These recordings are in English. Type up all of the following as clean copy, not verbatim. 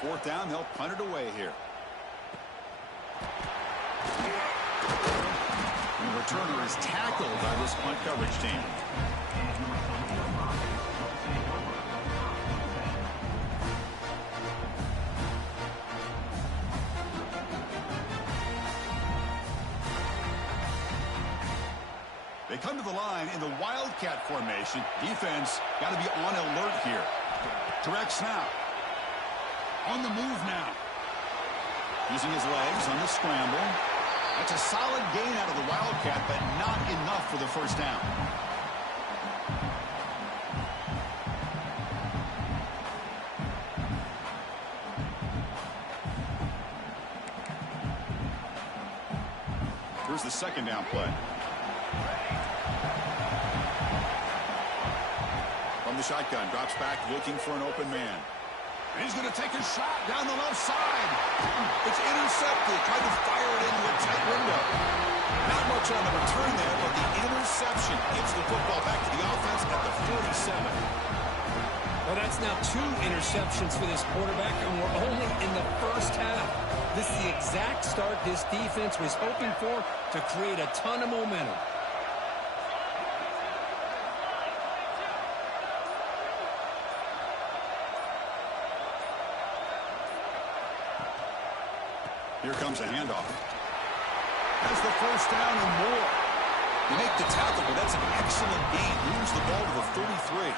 fourth down, they'll punt it away here. And the returner is tackled by this punt coverage team. They come to the line in the Wildcat formation. Defense got to be on alert here. Direct snap. On the move now. Using his legs on the scramble. That's a solid gain out of the Wildcat, but not enough for the first down. Here's the second down play. From the shotgun, drops back looking for an open man. And he's going to take a shot down the left side. It's intercepted. Tried to fire it into a tight window. Not much on the return there, but the interception gives the football back to the offense at the 47. Well, that's now 2 interceptions for this quarterback, and we're only in the first half. This is the exact start this defense was hoping for to create a ton of momentum. Here comes a handoff. That's the first down and more. You make the tackle, but that's an excellent gain. Moves the ball to the 33.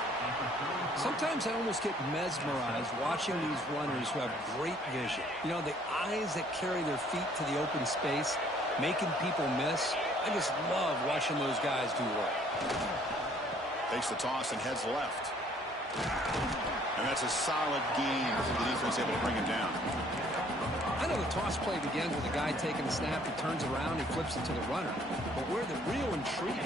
Sometimes I almost get mesmerized watching these runners who have great vision. You know, the eyes that carry their feet to the open space, making people miss. I just love watching those guys do work. Takes the toss and heads left. And that's a solid gain. The defense able to bring him down. I know the toss play begins with a guy taking the snap, he turns around, he flips it to the runner. But where the real intrigue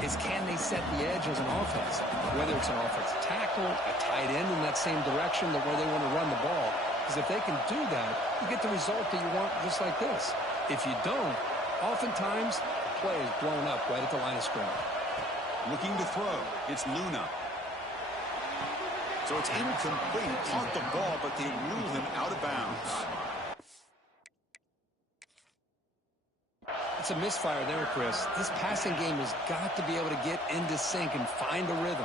is can they set the edge as an offense? Whether it's an offensive tackle, a tight end in that same direction that where they want to run the ball. Because if they can do that, you get the result that you want just like this. If you don't, oftentimes the play is blown up right at the line of scrimmage. Looking to throw. It's Luna. So it's incomplete. Caught the ball, but they rule him out of bounds. It's a misfire there, Chris. This passing game has got to be able to get into sync and find a rhythm.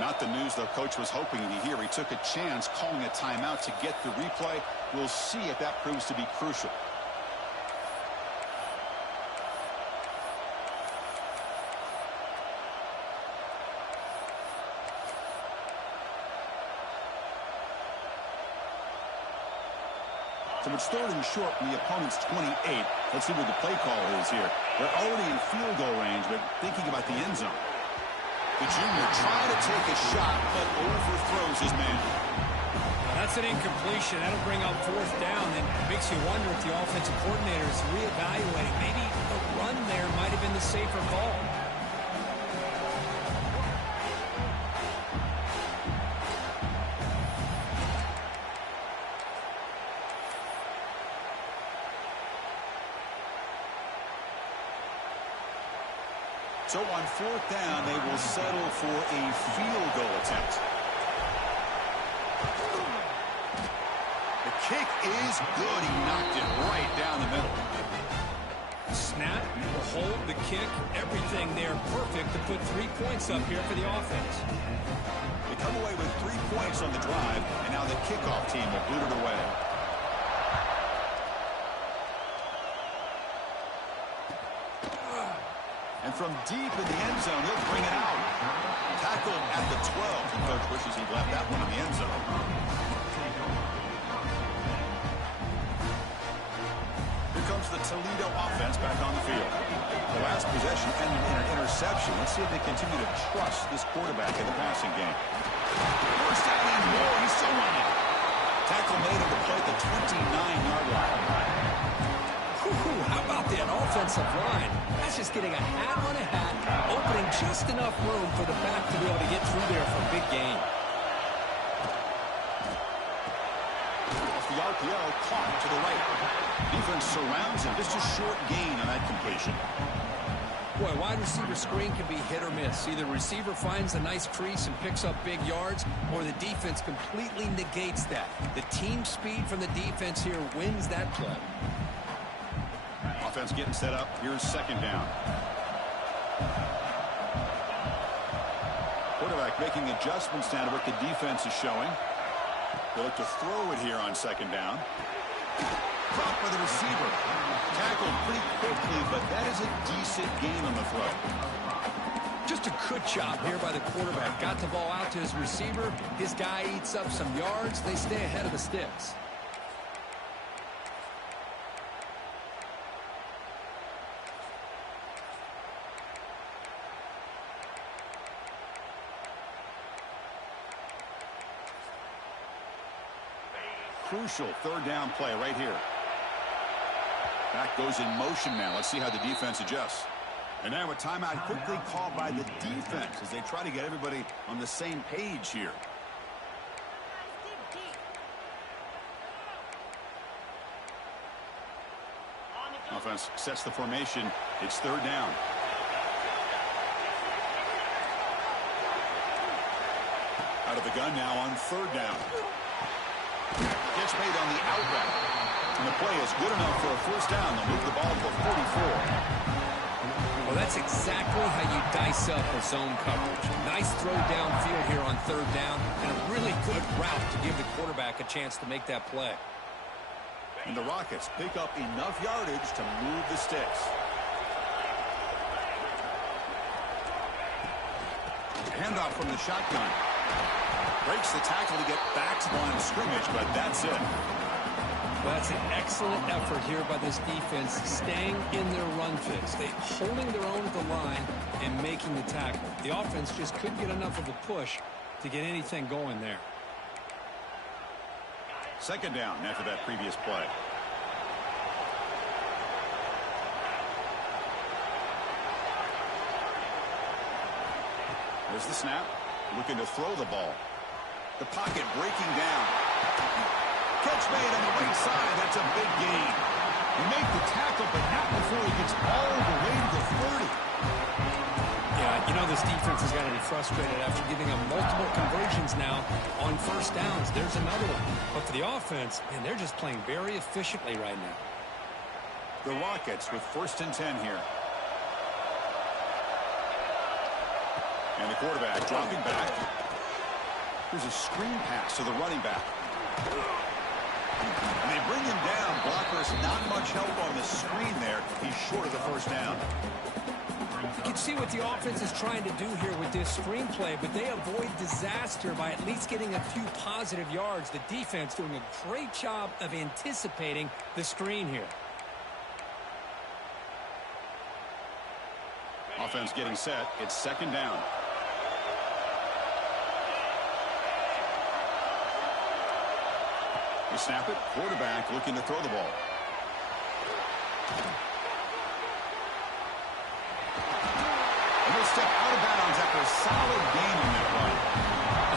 Not the news the coach was hoping to hear. He took a chance calling a timeout to get the replay. We'll see if that proves to be crucial. So it's third and short from the opponent's 28. Let's see what the play call is here. They're already in field goal range, but thinking about the end zone. The junior trying to take a shot, but overthrows his man. Now that's an incompletion. That'll bring up fourth down, and it makes you wonder if the offensive coordinator is reevaluating. Maybe the run there might have been the safer call. So on fourth down, they will settle for a field goal attempt. The kick is good. He knocked it right down the middle. Snap, hold, the kick, everything there perfect to put 3 points up here for the offense. They come away with 3 points on the drive, and now the kickoff team will boot it away. And from deep in the end zone, he'll bring it out. Tackled at the 12. And coach wishes he'd left that one in the end zone. Here comes the Toledo offense back on the field. The last possession ended in an interception. Let's see if they continue to trust this quarterback in the passing game. First down and more. He's still running. Tackle made at the play at the 29-yard line. How about that offensive line? That's just getting a hat on a hat, opening just enough room for the back to be able to get through there for a big gain. Off the RPO, caught to the right. Defense surrounds him. Just a short gain on that completion. Boy, wide receiver screen can be hit or miss. Either receiver finds a nice crease and picks up big yards, or the defense completely negates that. The team speed from the defense here wins that play. Offense getting set up. Here's second down. Quarterback making adjustments down to what the defense is showing. They look to throw it here on second down. Caught by the receiver. Tackled pretty quickly, but that is a decent gain on the throw. Just a good job here by the quarterback. Got the ball out to his receiver. His guy eats up some yards. They stay ahead of the sticks. Crucial third down play right here. Back goes in motion now. Let's see how the defense adjusts. And now a timeout quickly called by the defense as they try to get everybody on the same page here. Offense sets the formation. It's third down. Out of the gun now on third down. Gets made on the out route. And the play is good enough for a first down. They'll move the ball to 44. Well, that's exactly how you dice up a zone coverage. Nice throw downfield here on third down, and a really good route to give the quarterback a chance to make that play. And the Rockets pick up enough yardage to move the sticks. Handoff from the shotgun. Breaks the tackle to get back to the line of scrimmage, but that's it. Well, that's an excellent effort here by this defense, staying in their run fix. They holding their own at the line and making the tackle. The offense just couldn't get enough of a push to get anything going there. Second down after that previous play. There's the snap. Looking to throw the ball. The pocket breaking down. Catch made on the right side. That's a big gain. He made the tackle, but not before he gets all the way to the 30. Yeah, you know this defense has got to be frustrated after giving them multiple conversions now on first downs. There's another one. But for the offense, man, they're just playing very efficiently right now. The Rockets with first and 10 here. And the quarterback dropping back. There's a screen pass to the running back. And they bring him down. Blockers not much help on the screen there. He's short of the first down. You can see what the offense is trying to do here with this screen play, but they avoid disaster by at least getting a few positive yards. The defense doing a great job of anticipating the screen here. Offense getting set. It's second down. They snap it. Quarterback looking to throw the ball. And he'll step out of bounds after a solid gain on that run.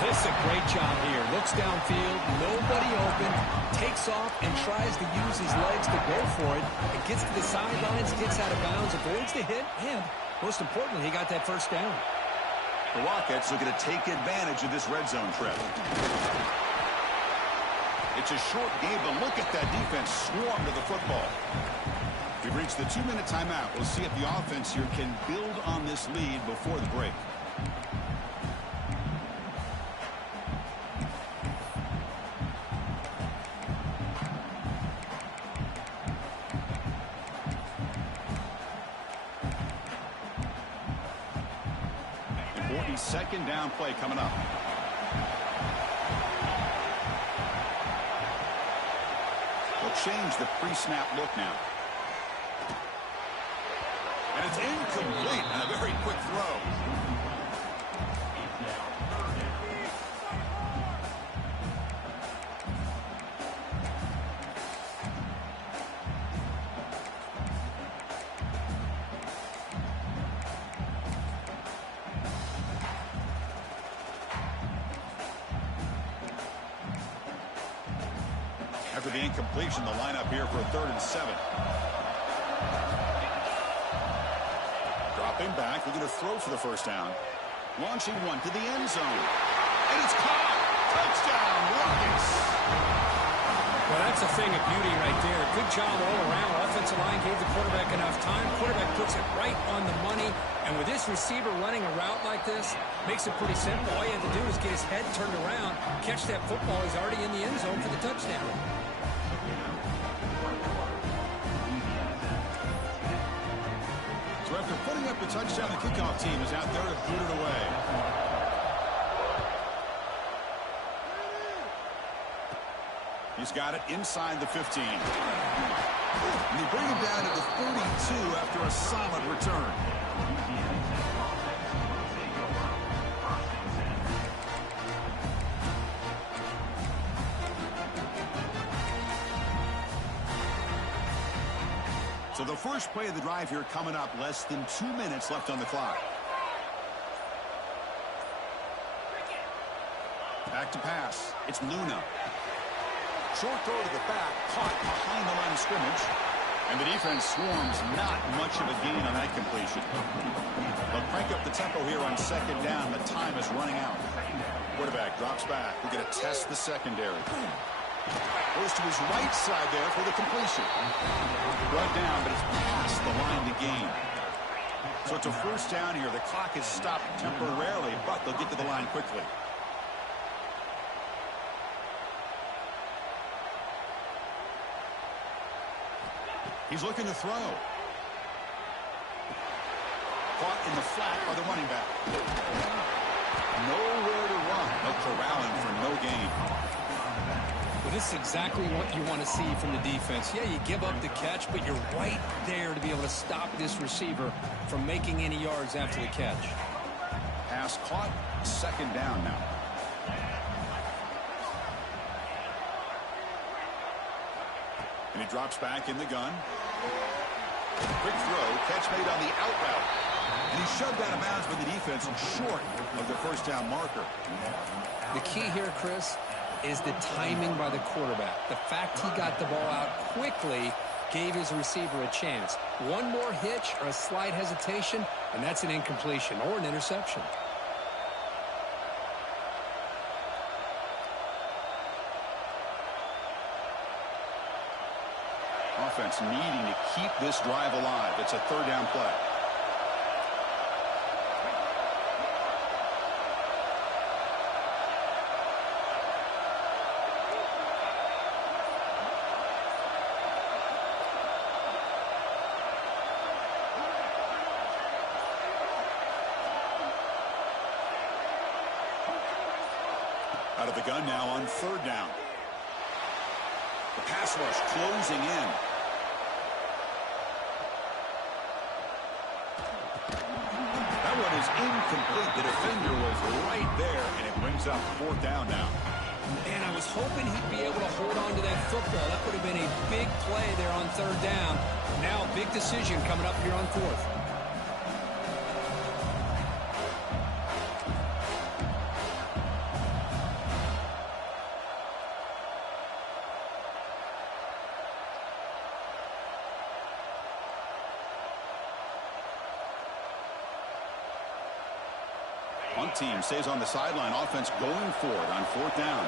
This is a great job here. Looks downfield, nobody open, takes off and tries to use his legs to go for it. It gets to the sidelines, gets out of bounds, avoids the hit, and most importantly, he got that first down. The Rockets looking to take advantage of this red zone trip. It's a short game, but look at that defense swarm to the football. We've reached the 2-minute timeout. We'll see if the offense here can build on this lead before the break. Important second down play coming up. Change the pre-snap look now. And it's incomplete and a very quick throw. After the incompletion, the lineup here for a 3rd and 7. Drop quarterback looking to throw for the first down. Launching one to the end zone. And it's caught. Touchdown, Rockets. Well, that's a thing of beauty right there. Good job all around. Offensive line gave the quarterback enough time. Quarterback puts it right on the money. And with this receiver running a route like this, makes it pretty simple. All you have to do is get his head turned around, catch that football. He's already in the end zone for the touchdown. So after putting up the touchdown, the kickoff team is out there to boot it away. He's got it inside the 15. And they bring him down to the 32 after a solid return. So the first play of the drive here coming up, less than 2 minutes left on the clock. Back to pass. It's Luna. Short throw to the back, caught behind the line of scrimmage. And the defense swarms, not much of a gain on that completion. They'll crank up the tempo here on second down. The time is running out. Quarterback drops back. We're going to test the secondary. Goes to his right side there for the completion. Brought down, but it's past the line to gain. So it's a first down here. The clock is stopped temporarily, but they'll get to the line quickly. He's looking to throw. Caught in the flat by the running back. Nowhere to run. They're corralling for no gain. Well, this is exactly what you want to see from the defense. Yeah, you give up the catch, but you're right there to be able to stop this receiver from making any yards after the catch. Pass caught. Second down now. And he drops back in the gun. Quick throw. Catch made on the out route. And he's shoved out of bounds by the defense and short of the first down marker. The key here, Chris, is the timing by the quarterback. The fact he got the ball out quickly gave his receiver a chance. One more hitch or a slight hesitation, and that's an incompletion or an interception. Offense needing to keep this drive alive. It's a third down play. Out of the gun now on third down. The pass rush closing in. That one is incomplete. The defender was right there, and it brings up fourth down now. Man, I was hoping he'd be able to hold on to that football. That would have been a big play there on third down. Now, big decision coming up here on fourth. One team stays on the sideline. Offense going for it on fourth down.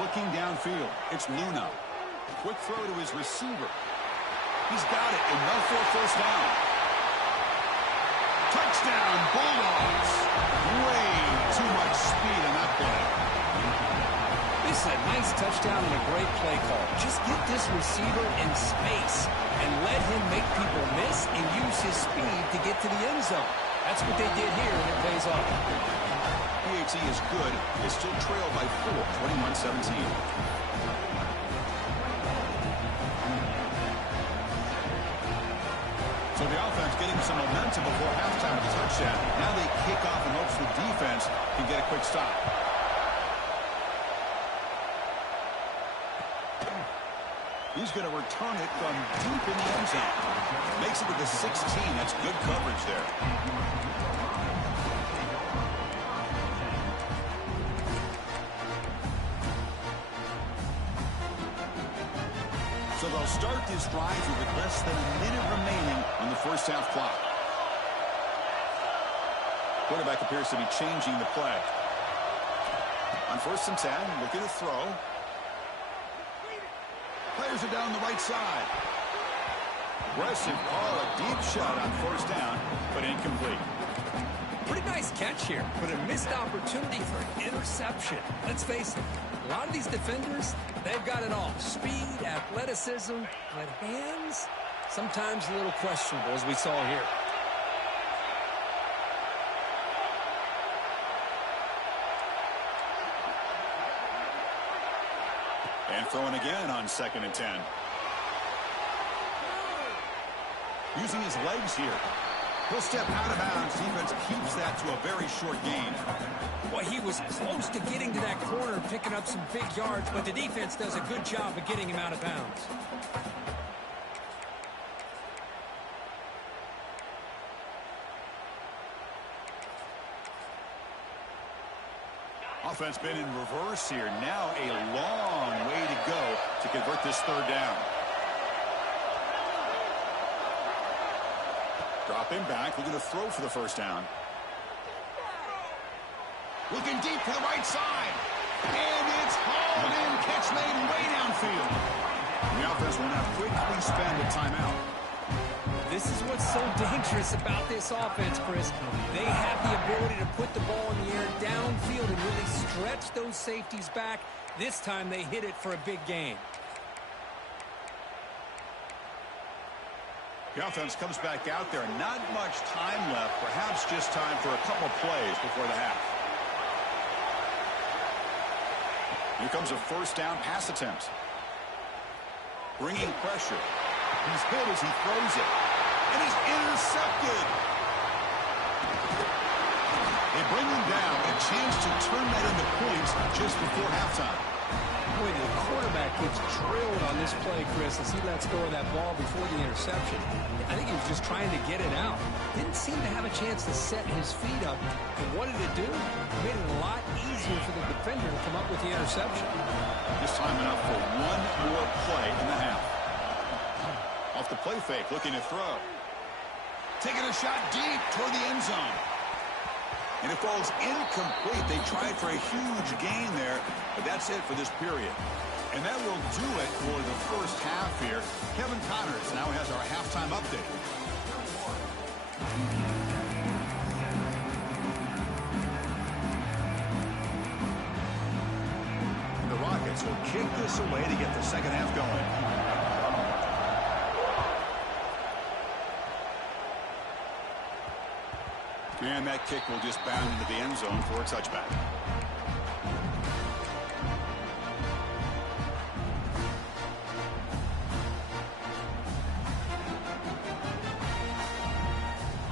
Looking downfield. It's Luna. Quick throw to his receiver. He's got it. Enough for a first down. Touchdown, Bulldogs. Way too much speed in that play. This is a nice touchdown and a great play call. Just get this receiver in space and let him make people miss and use his speed to get to the end zone. That's what they did here, and it pays off. PAT is good. They still trail by 4, 21-17. So the offense getting some momentum before halftime with a touchdown. Now they kick off in hopes the defense can get a quick stop. He's going to return it from deep in the end zone. Makes it to the 16. That's good coverage there. So they'll start this drive with less than a minute remaining on the first half clock. Quarterback appears to be changing the play. On 1st and 10, looking to throw. Players are down the right side. Aggressive call, a deep shot on 1st down, but incomplete. Pretty nice catch here, but a missed opportunity for an interception. Let's face it, a lot of these defenders, they've got it all. Speed, athleticism, but hands, sometimes a little questionable, as we saw here. And throwing again on 2nd and 10. Using his legs here. He'll step out of bounds. Defense keeps that to a very short gain. Well, he was close to getting to that corner, picking up some big yards, but the defense does a good job of getting him out of bounds. Offense been in reverse here. Now a long way to go to convert this 3rd down. Drop him back. Looking to throw for the 1st down. Looking deep to the right side. And it's hauled in. Catch made way downfield. The offense will now quickly spend a timeout. This is what's so dangerous about this offense, Chris. They have the ability to put the ball in the air downfield and really stretch those safeties back. This time they hit it for a big gain. The offense comes back out there. Not much time left. Perhaps just time for a couple plays before the half. Here comes a 1st down pass attempt. Bringing pressure. He's hit as he throws it. And he's intercepted. They bring him down. A chance to turn that into points just before halftime. Boy, the quarterback gets drilled on this play, Chris, as he lets go of that ball before the interception. I think he was just trying to get it out. Didn't seem to have a chance to set his feet up. And what did it do? It made it a lot easier for the defender to come up with the interception. This time enough for one more play in the half. Off the play fake, looking to throw. Taking a shot deep toward the end zone. And it falls incomplete. They tried for a huge gain there, but that's it for this period. And that will do it for the first half here. Kevin Connors now has our halftime update. And the Rockets will kick this away to get the second half going. And that kick will just bound into the end zone for a touchback.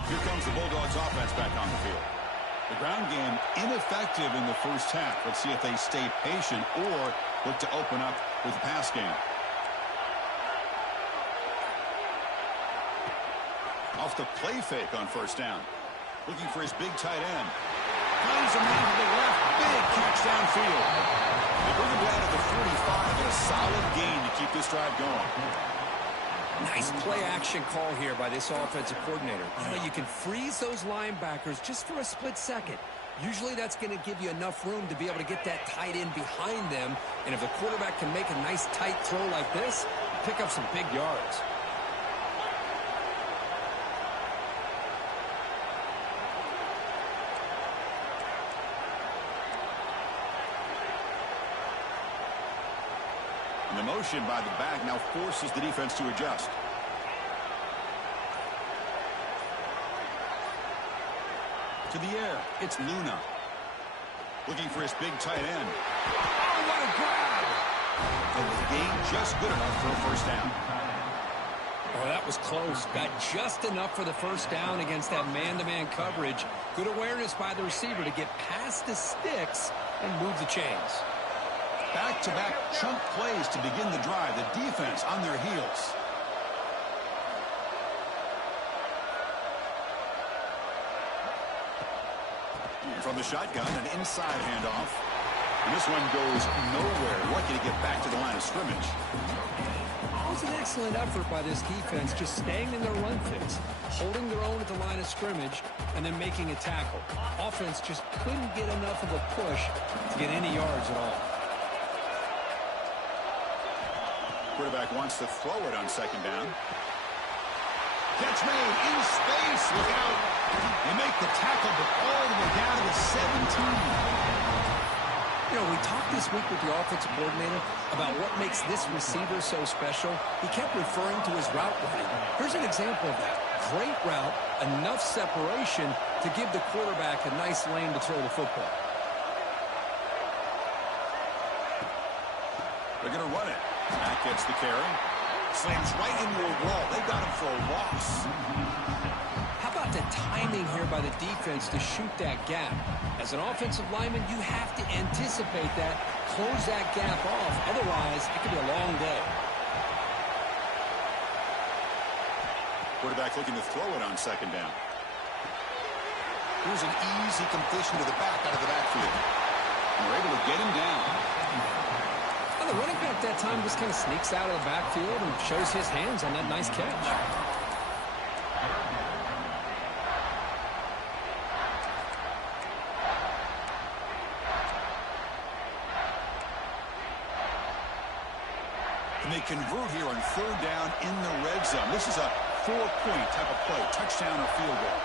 Here comes the Bulldogs offense back on the field. The ground game ineffective in the first half. Let's see if they stay patient or look to open up with the pass game. Off the play fake on 1st down. Looking for his big tight end. Finds a man to the left. Big catch downfield. They bring him down to the 45, but a solid gain to keep this drive going. Nice play action call here by this offensive coordinator. You know, you can freeze those linebackers just for a split second. Usually that's going to give you enough room to be able to get that tight end behind them. And if the quarterback can make a nice tight throw like this, pick up some big yards. And the motion by the back now forces the defense to adjust. To the air, it's Luna. Looking for his big tight end. Oh, what a grab! And the game just good enough for a 1st down. Oh, that was close. Got just enough for the 1st down against that man-to-man coverage. Good awareness by the receiver to get past the sticks and move the chains. Back-to-back chunk plays to begin the drive. The defense on their heels. From the shotgun, an inside handoff. And this one goes nowhere. Lucky to get back to the line of scrimmage. It was an excellent effort by this defense, just staying in their run fits, holding their own at the line of scrimmage, and then making a tackle. Offense just couldn't get enough of a push to get any yards at all. Quarterback wants to throw it on second down. Catch made in space. Look out. They make the tackle, but all the way down to the 17. You know, we talked this week with the offensive coordinator about what makes this receiver so special. He kept referring to his route running. Here's an example of that. Great route, enough separation to give the quarterback a nice lane to throw the football. They're going to run it. Matt gets the carry. Slams right into a wall. They got him for a loss. How about the timing here by the defense to shoot that gap? As an offensive lineman, you have to anticipate that, close that gap off. Otherwise, it could be a long day. Quarterback looking to throw it on second down. Here's an easy completion to the back out of the backfield. And we're able to get him down. Well, the running back that time just kind of sneaks out of the backfield and shows his hands on that nice catch. And they convert here on third down in the red zone. This is a 4-point type of play, touchdown or field goal.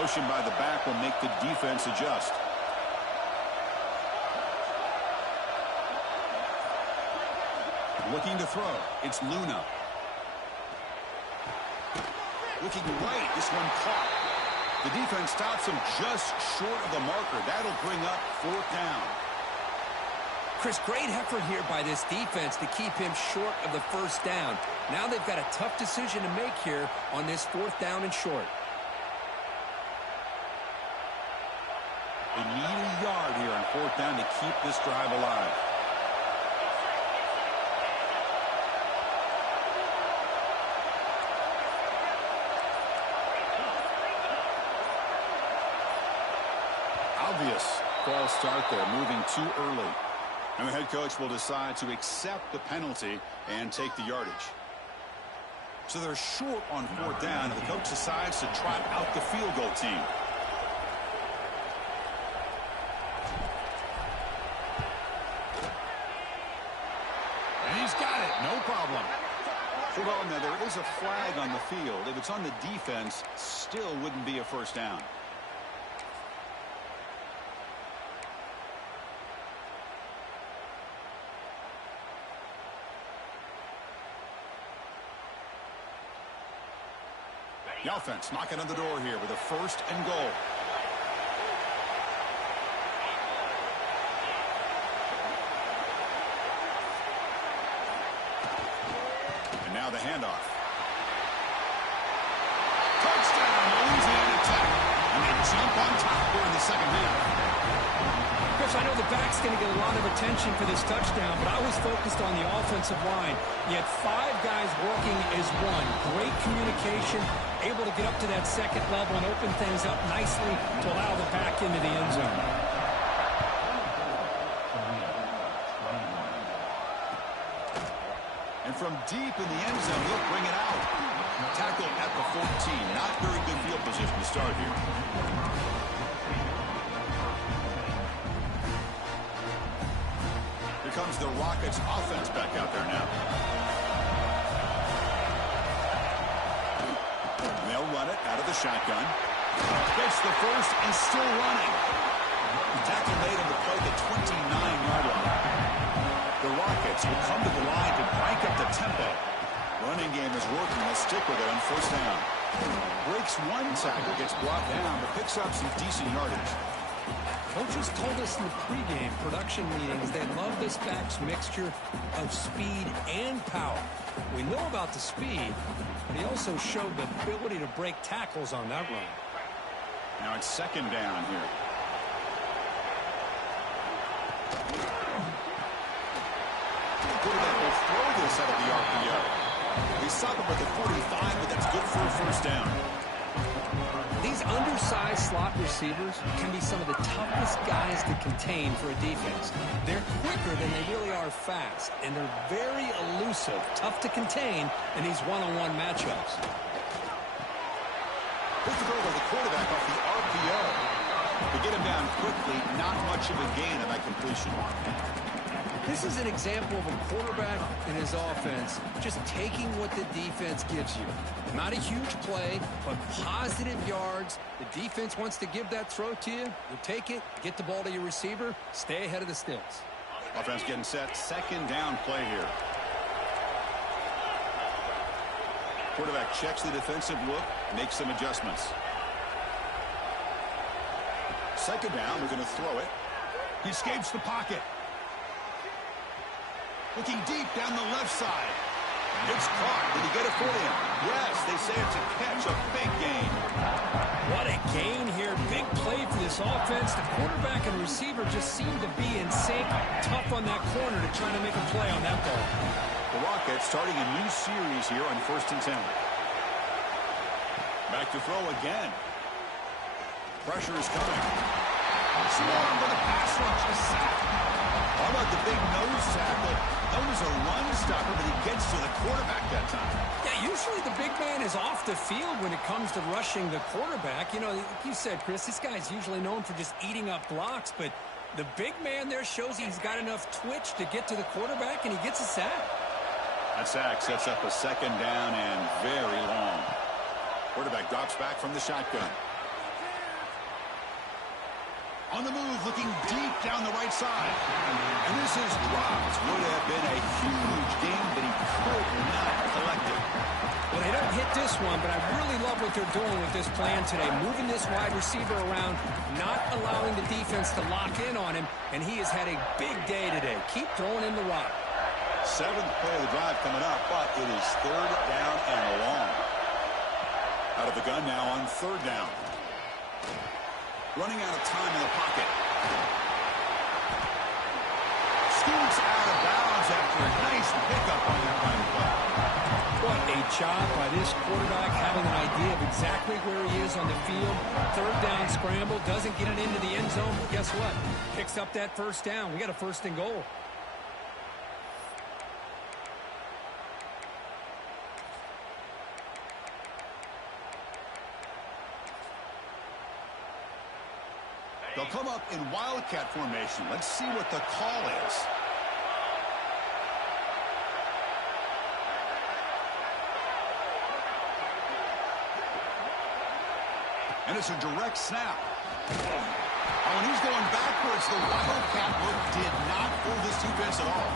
Motion by the back will make the defense adjust. Looking to throw. It's Luna. Looking right. This one caught. The defense stops him just short of the marker. That'll bring up fourth down. Chris, great effort here by this defense to keep him short of the first down. Now they've got a tough decision to make here on this fourth down and short. They need a yard here on fourth down to keep this drive alive. Obvious false start there, moving too early. And the head coach will decide to accept the penalty and take the yardage. So they're short on fourth down, and the coach decides to trot out the field goal team. And he's got it, no problem. Well, now there is a flag on the field. If it's on the defense, still wouldn't be a first down. The offense knocking on the door here with a first and goal. And now the handoff. Touchdown, Louisiana Tech. And they jump on top here in the second half. Chris, I know the back's going to get a lot of attention for this touchdown, but I was focused on the offensive line. You had 5 guys working as one. Great communication, able to get up to that second level and open things up nicely to allow the back into the end zone. And from deep in the end zone, he'll bring it out. Tackle at the 14. Not very good field position to start here. Here comes the Rockets offense back out there now. And they'll run it out of the shotgun. Gets the first and still running. Tackle made on the play the 29-yard line. The Rockets will come to the line to crank up the tempo. Running game is working. They'll stick with it on first down. Breaks one tackle, gets brought down, but picks up some decent yardage. Coaches told us in the pregame production meetings they love this back's mixture of speed and power. We know about the speed, but he also showed the ability to break tackles on that run. Now it's second down here. Quarterback will throw this out of the RPO. They stop him with the 45, but that's good for a first down. These undersized slot receivers can be some of the toughest guys to contain for a defense. They're quicker than they really are fast, and they're very elusive, tough to contain in these one-on-one matchups. Here's the throw by the quarterback off the RPO. To get him down quickly, not much of a gain on that completion. This is an example of a quarterback and his offense just taking what the defense gives you. Not a huge play, but positive yards. The defense wants to give that throw to you. You take it, get the ball to your receiver, stay ahead of the sticks. Offense getting set. Second down play here. Quarterback checks the defensive look, makes some adjustments. Second down, they're going to throw it. He escapes the pocket. Looking deep down the left side. It's caught. Did he get it for him? Yes, they say it's a catch, a big gain. What a gain here. Big play for this offense. The quarterback and receiver just seem to be in sync. Tough on that corner to try to make a play on that ball. The Rockets starting a new series here on 1st and 10. Back to throw again. Pressure is coming. Swarm for the pass rush. A sack. How about the big nose tackle? Known as a run stopper, but he gets to the quarterback that time. Yeah, usually the big man is off the field when it comes to rushing the quarterback. You know, like you said, Chris, this guy's usually known for just eating up blocks, but the big man there shows he's got enough twitch to get to the quarterback, and he gets a sack. That sack sets up a second down and very long. Quarterback drops back from the shotgun. On the move, looking deep down the right side. And this is dropped. Would have been a huge game, but he could not collect it. Well, they don't hit this one, but I really love what they're doing with this plan today. Moving this wide receiver around, not allowing the defense to lock in on him, and he has had a big day today. Keep throwing in the rock. 7th play of the drive coming up, but it is 3rd down and long. Out of the gun now on 3rd down. Running out of time in the pocket. Scoots out of bounds after a nice pickup on that running play. What a job by this quarterback having an idea of exactly where he is on the field. 3rd down scramble, doesn't get it into the end zone, but guess what? Picks up that 1st down. We got a 1st and goal. They'll come up in wildcat formation. Let's see what the call is. And it's a direct snap. Oh, and he's going backwards. The wildcat look did not fool this defense at all.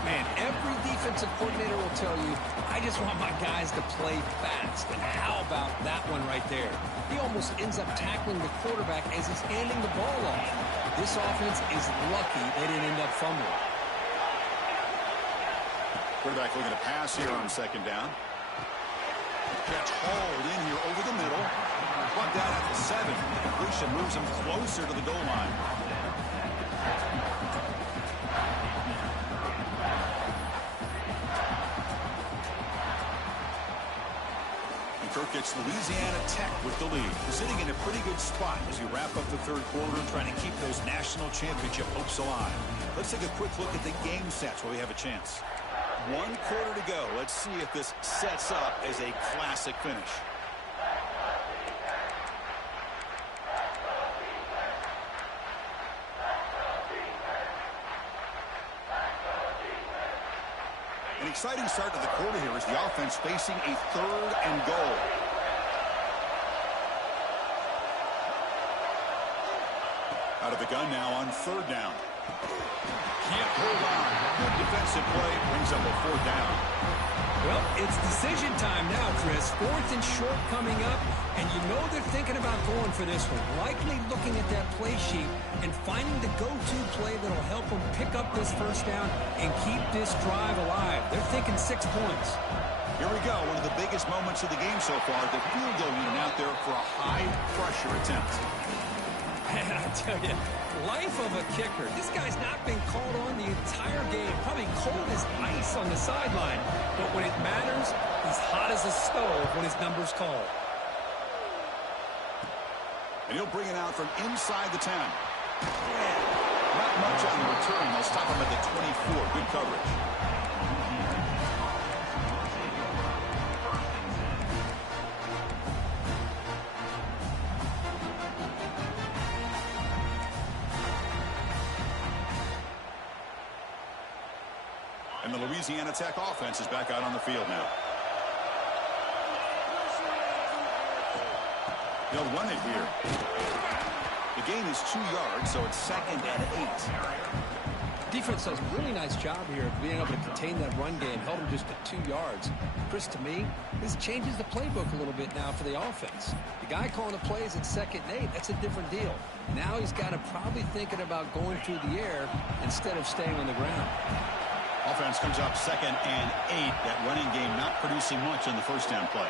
Man, every defensive coordinator will tell you, I just want my guys to play fast. And how about that one right there? He almost ends up tackling the quarterback as he's handing the ball off. This offense is lucky they didn't end up fumbling. Quarterback looking to pass here on 2nd down. Catch hauled in here over the middle. Plugged out at the 7. Completion moves him closer to the goal line. Kirk gets Louisiana Tech with the lead. We're sitting in a pretty good spot as we wrap up the 3rd quarter, trying to keep those national championship hopes alive. Let's take a quick look at the game stats while we have a chance. 1 quarter to go. Let's see if this sets up as a classic finish. An exciting start to the quarter here as the offense facing a 3rd and goal. Out of the gun now on 3rd down. Can't hold on. Good defensive play brings up a 4th down. Well, it's decision time now, Chris. 4th and short coming up, and you know they're thinking about going for this one. Likely looking at that play sheet and finding the go-to play that'll help them pick up this 1st down and keep this drive alive. They're thinking 6 points. Here we go. One of the biggest moments of the game so far. The field goal unit out there for a high-pressure attempt. Man, I tell you, life of a kicker. This guy's not been called on the entire game. Probably cold as ice on the sideline. But when it matters, he's hot as a stove when his number's called. And he'll bring it out from inside the 10. Not much on the return. They'll stop him at the 24. Good coverage. And the Louisiana Tech offense is back out on the field now. They'll run it here. The gain is 2 yards, so it's 2nd and 8. Defense does a really nice job here of being able to contain that run game, held them just at 2 yards. Chris, to me, this changes the playbook a little bit now for the offense. The guy calling the plays at 2nd and 8, that's a different deal. Now he's got to probably thinking about going through the air instead of staying on the ground. Offense comes up 2nd and 8. That running game not producing much on the first down play.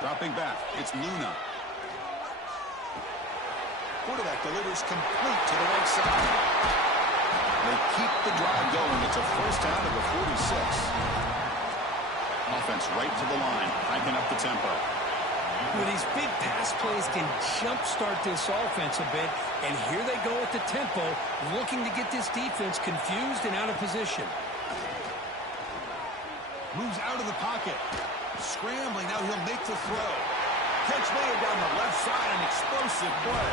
Dropping back, it's Luna. Quarterback delivers complete to the right side. They keep the drive going. It's a first down of the 46. Offense right to the line, hiking up the tempo. Well, these big pass plays can jumpstart this offense a bit, and here they go at the tempo, looking to get this defense confused and out of position. Moves out of the pocket. Scrambling, now he'll make the throw. Catch made down the left side, an explosive play.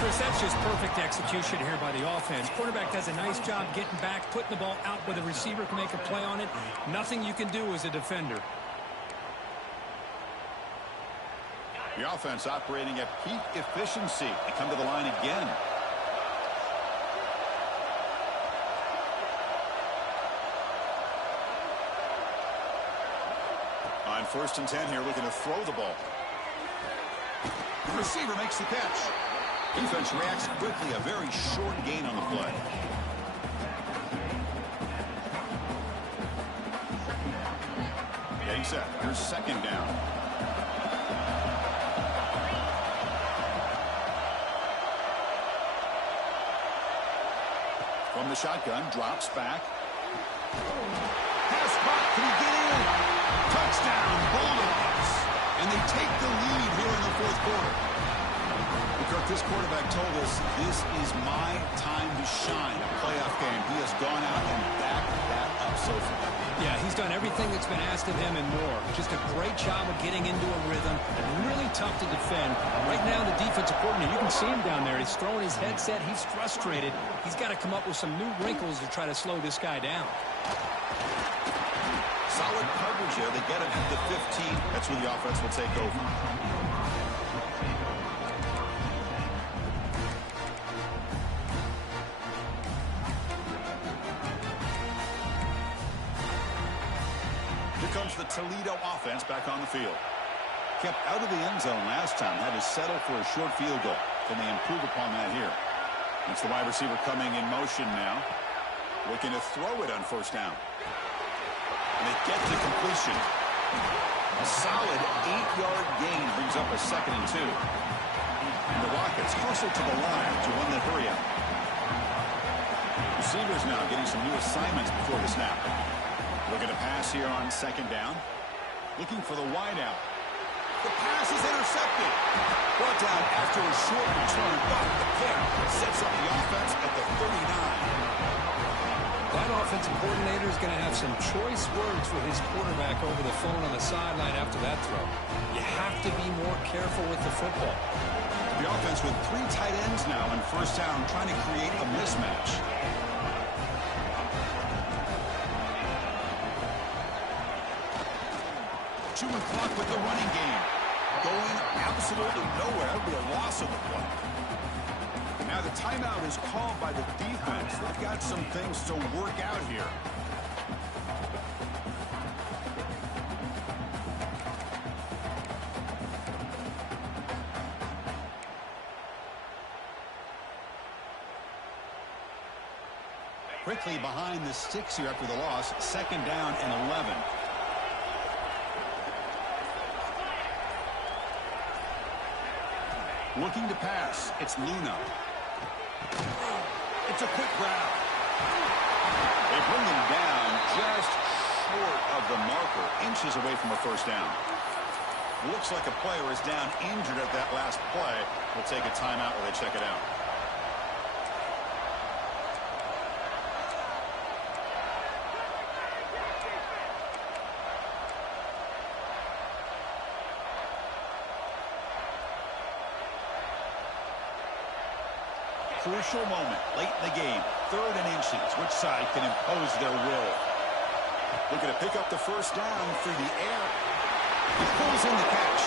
Chris, that's just perfect execution here by the offense. Quarterback does a nice job getting back, putting the ball out where the receiver can make a play on it. Nothing you can do as a defender. The offense operating at peak efficiency. They come to the line again. On 1st and 10 here, looking to throw the ball. The receiver makes the catch. Defense reacts quickly. A very short gain on the play. Getting set. Here's 2nd down. From the shotgun, drops back. Pass caught. Can he get in? Touchdown, Bulldogs. And they take the lead here in the 4th quarter. Kirk, this quarterback told us this is my time to shine. A playoff game. He has gone out and backed that up so far. Yeah, he's done everything that's been asked of him and more. Just a great job of getting into a rhythm. Really tough to defend. Right now, the defensive coordinator, you can see him down there. He's throwing his headset. He's frustrated. He's got to come up with some new wrinkles to try to slow this guy down. Solid coverage here. They get it at the 15. That's where the offense will take over. Here comes the Toledo offense back on the field. Kept out of the end zone last time. Had to settle for a short field goal. Can they improve upon that here? It's the wide receiver coming in motion now. Looking to throw it on 1st down. And they get to completion. A solid 8-yard gain brings up a 2nd and 2. And the Rockets hustle to the line to win the hurry up. Receivers now getting some new assignments before the snap. Looking to pass here on 2nd down. Looking for the wide out. The pass is intercepted. Brought down after a short return, but the pick sets up the offense at the 39. That offensive coordinator is going to have some choice words with his quarterback over the phone on the sideline after that throw. You have to be more careful with the football. The offense with 3 tight ends now on 1st down, trying to create a mismatch. Chewing clock with the running game. Going absolutely nowhere. That would be a loss of the play. Now the timeout is called by the defense. They've got some things to work out here. Quickly behind the sticks here after the loss. 2nd down and 11. Looking to pass. It's Luna. It's a quick grab. They bring him down just short of the marker, inches away from a first down. Looks like a player is down injured at that last play. We'll take a timeout while they check it out. Crucial moment late in the game. 3rd and inches. Which side can impose their will? Looking to pick up the first down through the air. He pulls in the catch.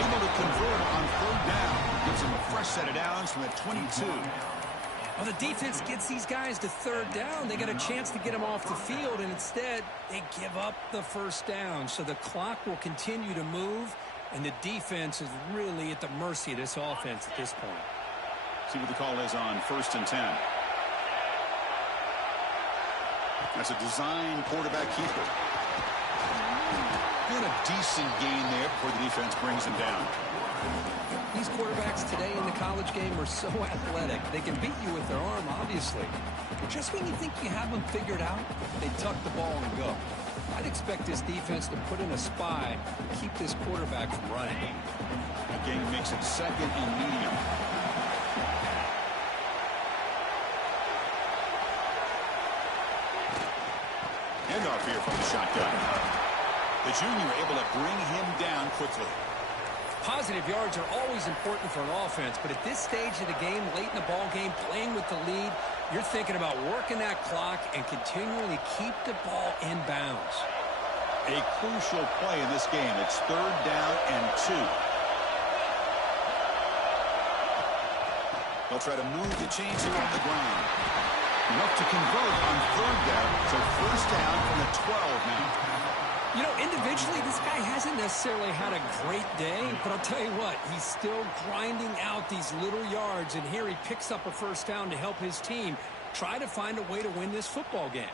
Able to convert on 3rd down. Gives him a fresh set of downs from the 22. Well, the defense gets these guys to 3rd down. They got a chance to get them off the field, and instead they give up the first down. So the clock will continue to move, and the defense is really at the mercy of this offense at this point. See what the call is on 1st and 10. That's a design quarterback keeper. And a decent gain there before the defense brings him down. These quarterbacks today in the college game are so athletic. They can beat you with their arm, obviously. But just when you think you have them figured out, they tuck the ball and go. I'd expect this defense to put in a spy and keep this quarterback from running. That game makes it 2nd and medium. Handoff here from the shotgun. The junior able to bring him down quickly. Positive yards are always important for an offense, but at this stage of the game, late in the ball game, playing with the lead, you're thinking about working that clock and continuing to keep the ball in bounds. A crucial play in this game. It's 3rd down and 2. They'll try to move the chains here on the ground. Enough to convert on 3rd down, so first down from the 12 now. You know, individually, this guy hasn't necessarily had a great day, but I'll tell you what, he's still grinding out these little yards, and here he picks up a first down to help his team try to find a way to win this football game.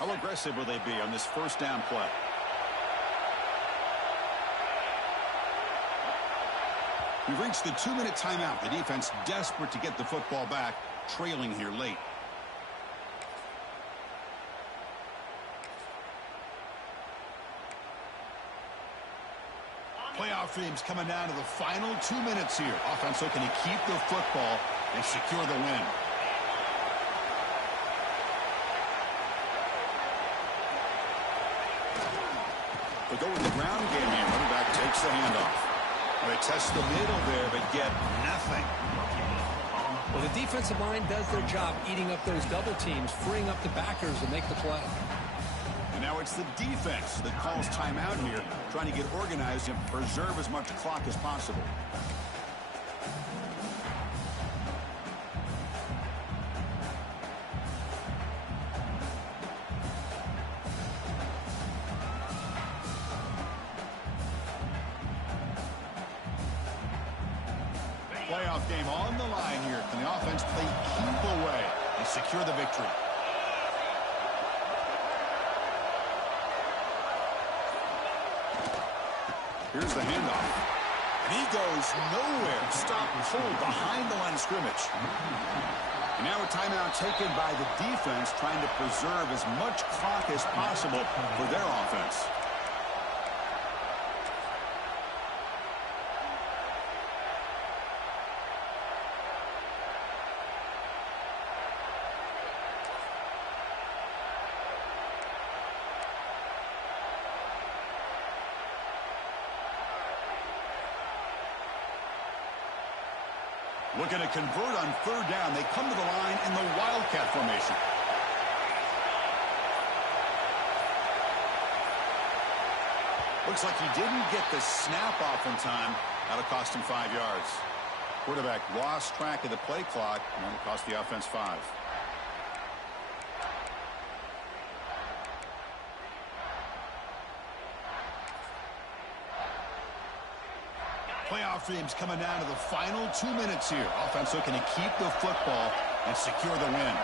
How aggressive will they be on this first down play? We've reached the 2-minute timeout. The defense desperate to get the football back, trailing here late. Playoff themes coming down to the final 2 minutes here. Offense looking to keep the football and secure the win. They go with the ground game here. Running back takes the handoff. They test the middle there, but get nothing. Well, the defensive line does their job eating up those double teams, freeing up the backers to make the play. And now it's the defense that calls timeout here, trying to get organized and preserve as much clock as possible. Playoff game on the line here. Can the offense play keep away and secure the victory? Here's the handoff. And he goes nowhere. Stop pulled behind the line of scrimmage. And now a timeout taken by the defense, trying to preserve as much clock as possible for their offense. Looking to convert on 3rd down. They come to the line in the Wildcat formation. Looks like he didn't get the snap off in time. That'll cost him 5 yards. Quarterback lost track of the play clock, and it'll cost the offense 5. Playoff themes coming down to the final 2 minutes here. Offense looking to keep the football and secure the win.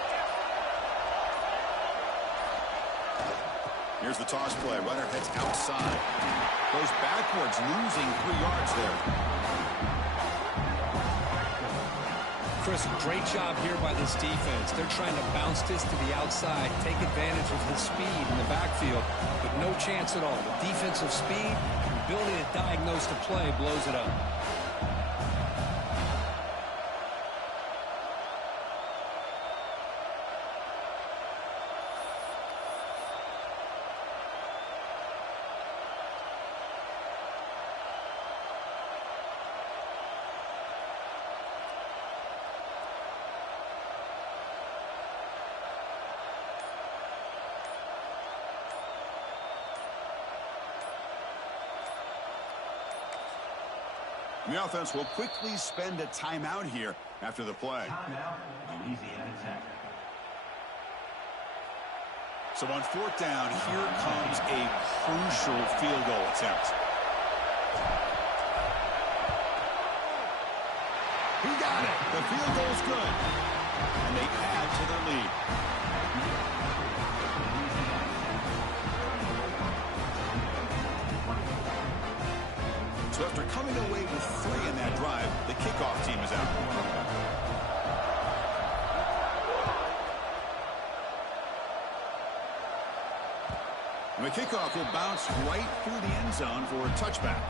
Here's the toss play. Runner heads outside. Goes backwards, losing 3 yards there. Chris, great job here by this defense. They're trying to bounce this to the outside, take advantage of his speed in the backfield, but no chance at all. The defensive speed, ability to diagnose the play, blows it up. The offense will quickly spend a timeout here after the play. So on fourth down, here comes a crucial field goal attempt. He got it. The field goal's good. And they add to their lead. So after coming away with 3 in that drive, the kickoff team is out. And the kickoff will bounce right through the end zone for a touchback.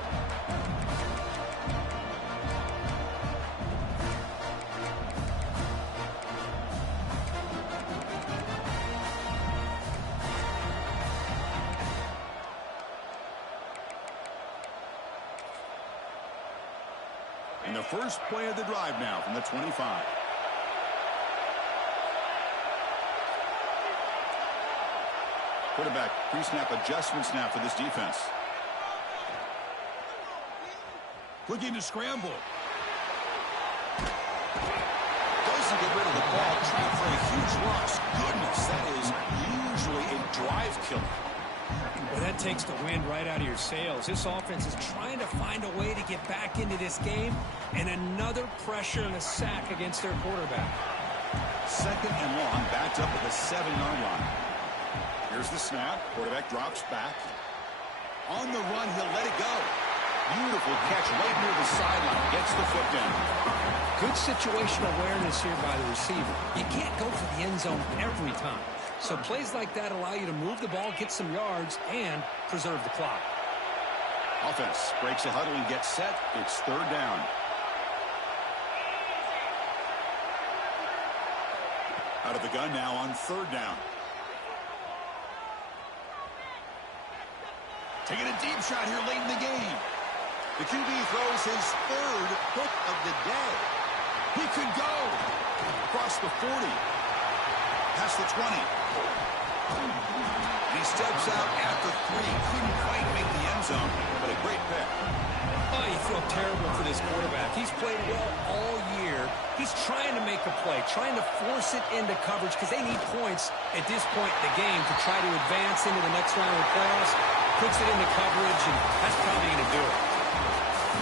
And the first play of the drive now from the 25. Quarterback pre-snap adjustments now for this defense. Looking to scramble. Doesn't get rid of the ball. Trying for a huge loss. Goodness, that is usually a drive killer. Well, that takes the wind right out of your sails. This offense is trying to find a way to get back into this game, and another pressure and a sack against their quarterback. Second and long, backed up at the 7-yard line. Here's the snap. Quarterback drops back. On the run, he'll let it go. Beautiful catch right near the sideline. Gets the foot down. Good situational awareness here by the receiver. You can't go for the end zone every time. So plays like that allow you to move the ball, get some yards, and preserve the clock. Offense breaks a huddle and gets set. It's third down. Out of the gun now on third down. Taking a deep shot here late in the game. The QB throws his third hook of the day. He could go across the 40. Past the 20. And he steps out at the 3. Couldn't quite make the end zone, but a great pick. Oh, you feel terrible for this quarterback. He's played well all year. He's trying to make a play, trying to force it into coverage because they need points at this point in the game to try to advance into the next round of the playoffs. Puts it into coverage, and that's probably going to do it.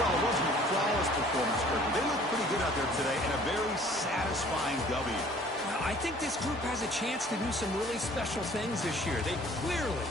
Well, it wasn't a flawless performance, Kirk. They look pretty good out there today, and a very satisfying W. Well, I think this group has a chance to do some really special things this year. They clearly